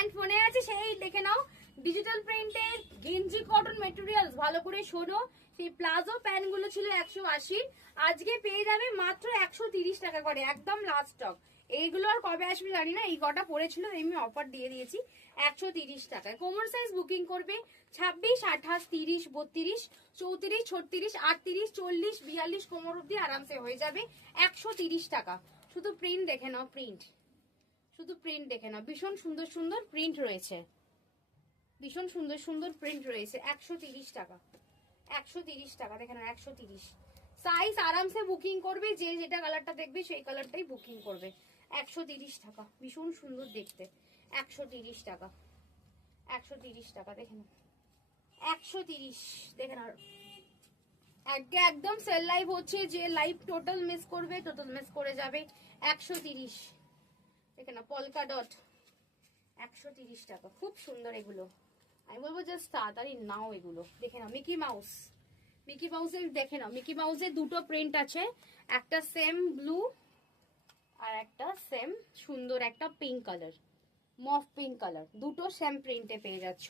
Pant মনে আছে সেই দেখে নাও, ডিজিটাল প্রিন্টের গেঞ্জি কটন মেটেরিয়ালস। ভালো করে শোনো, সেই প্লাজো প্যান্ট গুলো ছিল 180, আজকে পেয়ে যাবে মাত্র 130 টাকা করে, একদম লাস্ট স্টক। এইগুলো আর কবে আসবে জানি না, এই কটা পড়েছিল এমনি অফার দিয়ে দিয়েছি 130 টাকায়। কোমর সাইজ বুকিং করবে 26, 28, 30, 32, 34, 36, 38, 40, 42 কোমর অব্দি আরামসে হয়ে যাবে 130 টাকা। শুধু প্রিন্ট দেখে নাও, প্রিন্ট, শুধু প্রিন্ট দেখে নাও, ভীষণ সুন্দর সুন্দর প্রিন্ট রয়েছে, ভীষণ সুন্দর সুন্দর প্রিন্ট রয়েছে। 130 টাকা, 130 টাকা দেখে নাও, 130। সাইজ আরামসে বুকিং করবে, যে যেটা কালারটা দেখবে সেই কালারটাই বুকিং করবে। 130 টাকা, ভীষণ সুন্দর দেখতে। 130 টাকা, 130 টাকা দেখে নাও, 130 দেখে নাও। একদম সেল লাইভ হচ্ছে, যে লাইভ টোটাল মিস করবে, টোটাল মিস করে যাবে। 130 দেখে না, পলকা ডট, 130 টাকা, খুব সুন্দর এগুলো। আমি বলবো জাস্ট তাড়াতাড়ি নাও এগুলো। দেখে নাও মিকি মাউস, মিকি মাউসের দেখে নাও, মিকি মাউসের দুটো প্রিন্ট আছে, একটা সেম ব্লু আর একটা সেম সুন্দর একটা পিঙ্ক কালার, মফ পিঙ্ক কালার, দুটো সেম প্রিন্টে পেয়ে যাচ্ছ।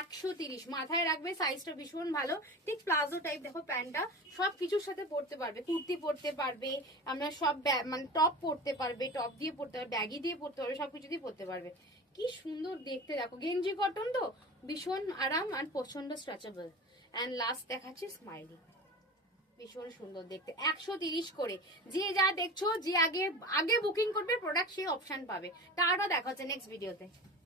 130, মাথায় রাখবে সাইজটা ভীষণ ভালো, ঠিক প্লাজো টাইপ। দেখো প্যান্টটা সব কিছুর সাথে পরতে পারবে, কুর্তি পরতে পারবে, আমরা সব মানে টপ পরতে পারবে, টপ দিয়ে পরতে পারবে, ব্যাগি দিয়ে পরতে পারবে, সবকিছু দিয়ে পরতে পারবে। কি সুন্দর দেখতে দেখো, গেঞ্জি কটন তো ভীষণ আরাম আর প্রচন্ড স্ট্রেচেবল। অ্যান্ড লাস্ট দেখাচ্ছি স্মাইলি, ভীষণ সুন্দর দেখতে। 130 করে, যে যা দেখছো, যে আগে আগে বুকিং করবে প্রোডাক্ট সেই অপশন পাবে। টাটা, দেখা হচ্ছে নেক্সট ভিডিওতে।